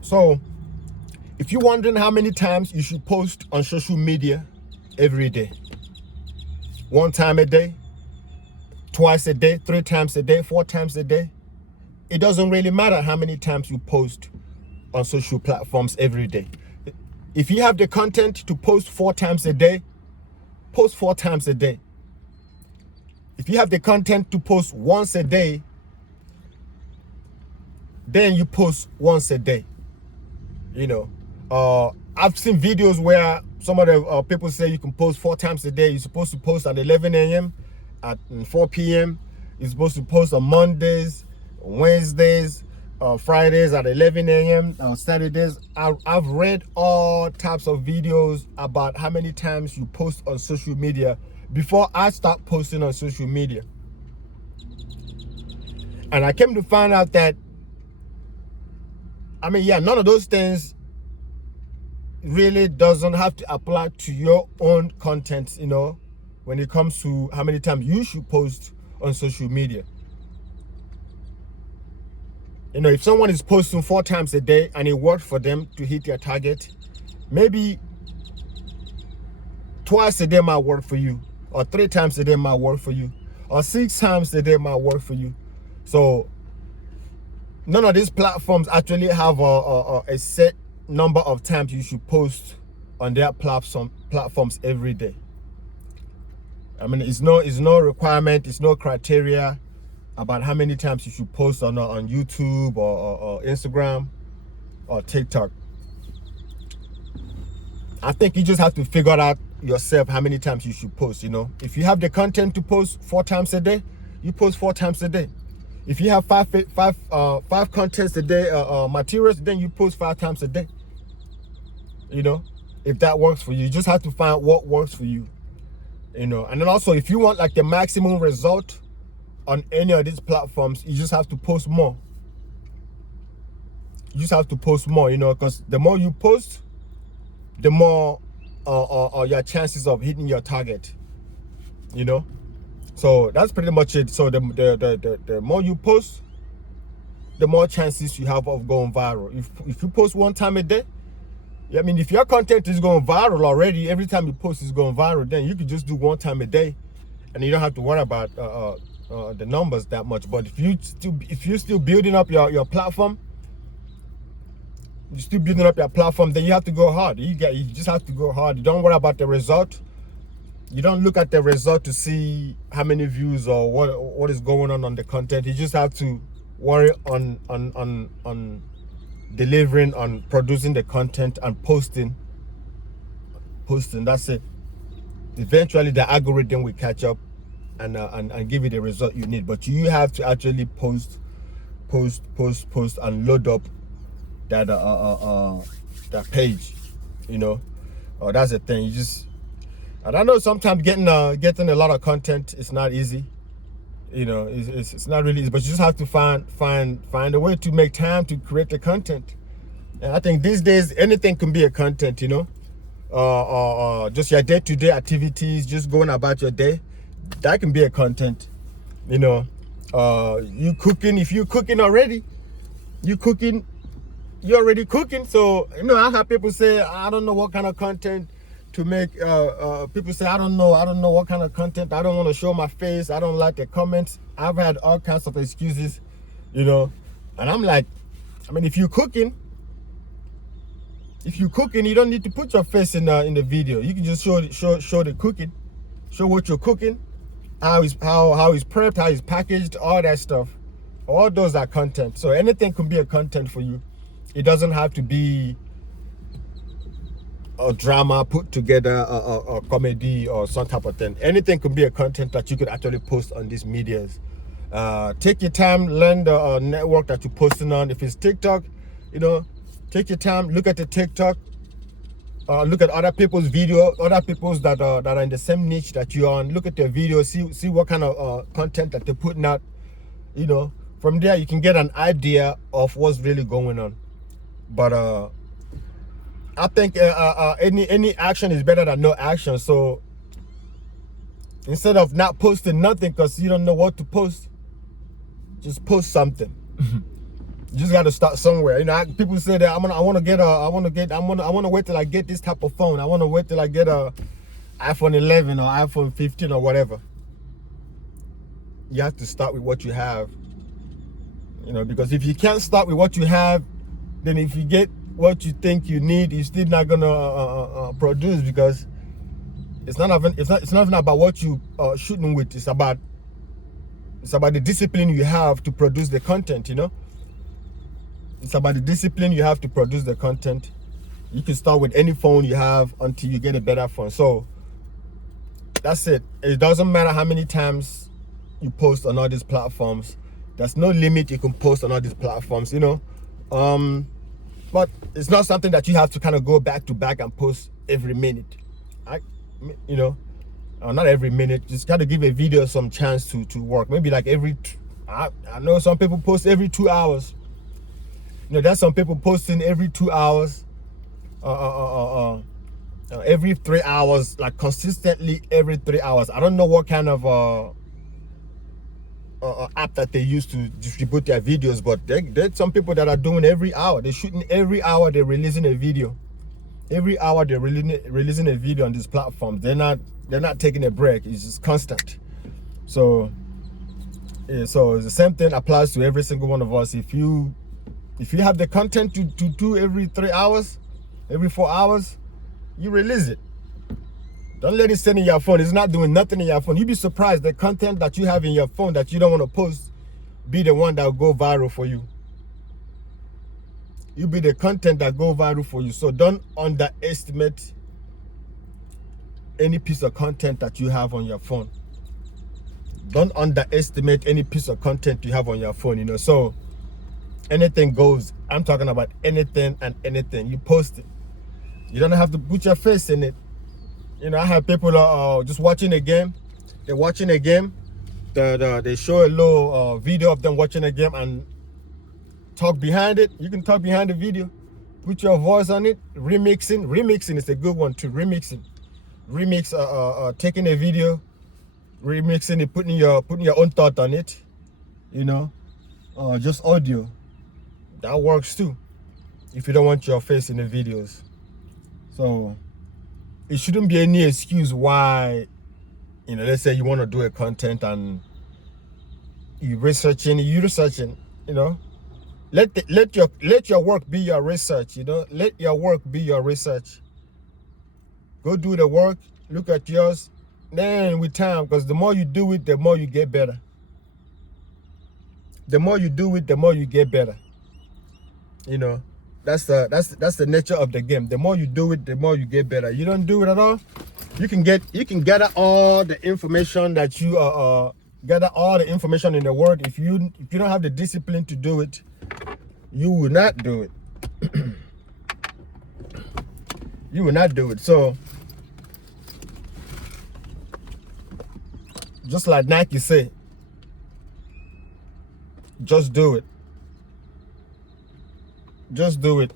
So if you're wondering how many times you should post on social media every day, 1 time a day, twice a day, 3 times a day, 4 times a day, it doesn't really matter how many times you post on social platforms every day. If you have the content to post 4 times a day, post 4 times a day. If you have the content to post once a day, then you post once a day. You know, I've seen videos where some of the people say you can post 4 times a day. You're supposed to post at 11 a.m., at 4 p.m. You're supposed to post on Mondays, Wednesdays, Fridays at 11 a.m., Saturdays. I've read all types of videos about how many times you post on social media before I start posting on social media. And I came to find out that, none of those things really doesn't have to apply to your own content, when it comes to how many times you should post on social media. If someone is posting 4 times a day and it worked for them to hit their target, maybe twice a day might work for you, or 3 times a day might work for you, or 6 times a day might work for you. So none of these platforms actually have a set number of times you should post on their platforms every day. It's no requirement, it's no criteria about how many times you should post on YouTube or Instagram or TikTok. I think you just have to figure out yourself how many times you should post. If you have the content to post 4 times a day, you post 4 times a day. If you have five contents a day, materials, then you post 5 times a day. If that works for you, you just have to find what works for you. And then also, if you want like the maximum result on any of these platforms, you just have to post more. You just have to post more, because the more you post, the more your chances of hitting your target. So that's pretty much it. So the more you post, the more chances you have of going viral. If you post 1 time a day, if your content is going viral already, every time you post is going viral, then you could just do 1 time a day, and you don't have to worry about the numbers that much. But if you're still building up your platform, then you have to go hard. You just have to go hard. You don't worry about the result. You don't look at the result to see how many views or what is going on the content. You just have to worry on delivering, on producing the content and posting. That's it. Eventually the algorithm will catch up and give you the result you need. But you have to actually post and load up that page. That's the thing. And I know sometimes getting a lot of content is not easy. It's not really easy, but you just have to find a way to make time to create the content. And I think these days anything can be a content. Just your day-to-day activities, just going about your day, that can be a content. You cooking, if you're cooking already, you're already cooking. So I have people say, I don't know what kind of content to make. People say, I don't know what kind of content. I don't want to show my face. I don't like the comments. I've had all kinds of excuses, and I'm like, if you're cooking, you don't need to put your face in the video. You can just show the cooking, show what you're cooking, how it's prepped, how it's packaged, all that stuff. All those are content. So anything can be a content for you. It doesn't have to be a drama put together, or comedy or some type of thing. Anything could be a content that you could actually post on these medias. Take your time, learn the network that you're posting on. If it's TikTok, take your time, look at the TikTok, look at other people's video, other people's that are in the same niche that you're on. Look at their videos, see what kind of content that they're putting out. From there you can get an idea of what's really going on. But I think any action is better than no action. So instead of not posting nothing because you don't know what to post, just post something. You just got to start somewhere. You know, people say that I want to wait till I get this type of phone. I want to wait till I get a iPhone 11 or iPhone 15 or whatever. You have to start with what you have. You know, because if you can't start with what you have, then if you get what you think you need, you're still not gonna produce, because it's not even about what you shooting with. It's about the discipline you have to produce the content. You know, it's about the discipline you have to produce the content. You can start with any phone you have until you get a better phone. So that's it. It doesn't matter how many times you post on all these platforms. There's no limit you can post on all these platforms, you know. But it's not something that you have to kind of go back to back and post every minute. You know, not every minute. Just got to give a video some chance to work. Maybe like I know some people post every 2 hours. You know, there's some people posting every 2 hours, every 3 hours, like consistently every 3 hours. I don't know what kind of app that they use to distribute their videos, but there's some people that are doing every hour. They're shooting every hour. They're releasing a video. Every hour they're releasing a video on this platform. They're not taking a break. It's just constant. So the same thing applies to every single one of us. If you have the content to do every 3 hours, every 4 hours, you release it. Don't let it sit in your phone. It's not doing nothing in your phone. You'd be surprised the content that you have in your phone that you don't want to post be the one that will go viral for you. You'll be the content that go viral for you. So don't underestimate any piece of content that you have on your phone. Don't underestimate any piece of content you have on your phone, you know. So anything goes. I'm talking about anything and anything. You post it. You don't have to put your face in it. You know, I have people just watching a game. They're watching a game. They show a little video of them watching a game and talk behind it. You can talk behind the video. Put your voice on it. Remixing is a good one too. Remix, taking a video, remixing it, putting your own thought on it. You know, just audio. That works too. If you don't want your face in the videos, so. It shouldn't be any excuse why, you know, let's say you want to do a content and you're researching, you know. Let your work be your research, you know. Let your work be your research. Go do the work, look at yours. Then with time, because the more you do it, the more you get better. The more you do it, the more you get better. You know. That's the nature of the game. The more you do it, the more you get better. You don't do it at all, you can gather all the information that you gather all the information in the world. If you don't have the discipline to do it, you will not do it. You will not do it. So just like Nike say, just do it. Just do it.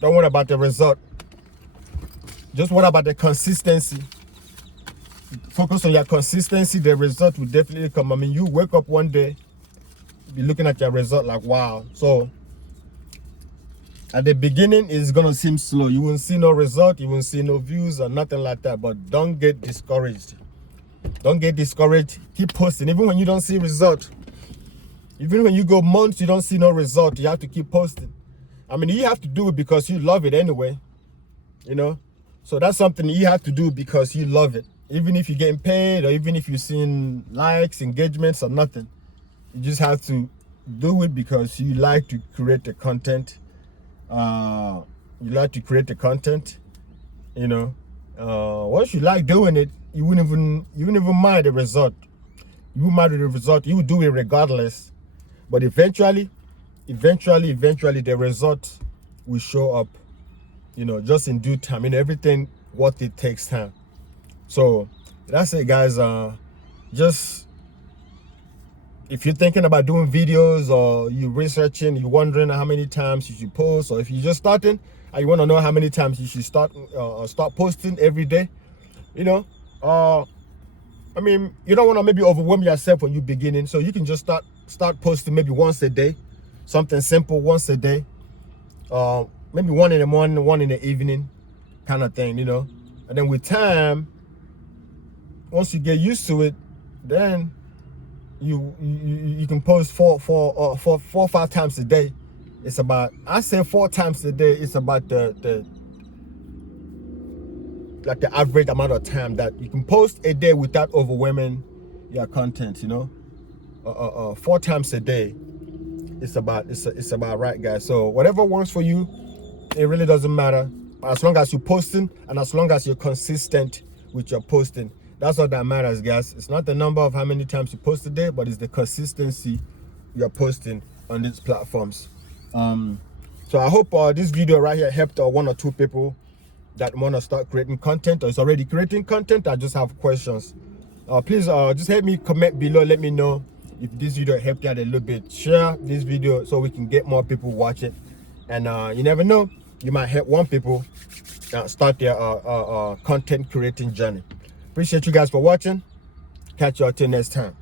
Don't worry about the result. Just worry about the consistency. Focus on your consistency. The result will definitely come. I mean, you wake up one day, be looking at your result like, wow. So at the beginning, it's going to seem slow. You won't see no result. You won't see no views or nothing like that. But don't get discouraged. Don't get discouraged. Keep posting. Even when you don't see result. Even when you go months, you don't see no result. You have to keep posting. I mean, you have to do it because you love it anyway, you know. So that's something you have to do because you love it. Even if you're getting paid or even if you're seeing likes, engagements or nothing, you just have to do it because you like to create the content. You like to create the content, you know. Once you like doing it, you wouldn't even mind the result. You wouldn't mind the result. You would do it regardless. But eventually the result will show up, you know, just in due time. I mean, everything, what it takes time. So that's it, guys. Just if you're thinking about doing videos or you're researching, you're wondering how many times you should post, or if you're just starting and you want to know how many times you should start posting every day, you know, I mean, you don't want to maybe overwhelm yourself when you're beginning, so you can just start posting maybe once a day. something simple once a day, maybe 1 in the morning, 1 in the evening, kind of thing, you know. And then with time, once you get used to it, then you can post four or 5 times a day. It's about, I say 4 times a day. It's about the average amount of time that you can post a day without overwhelming your content, you know. 4 times a day, it's about right, guys. So whatever works for you, it really doesn't matter, as long as you're posting and as long as you're consistent with your posting. That's all that matters, guys. It's not the number of how many times you post a day, but it's the consistency you're posting on these platforms. So I hope this video right here helped 1 or 2 people that want to start creating content or is already creating content. I just have questions. Please just help me comment below. Let me know if this video helped you out a little bit. Share this video so we can get more people watch it. And you never know, you might help 1 people start their content creating journey. Appreciate you guys for watching. Catch you all till next time.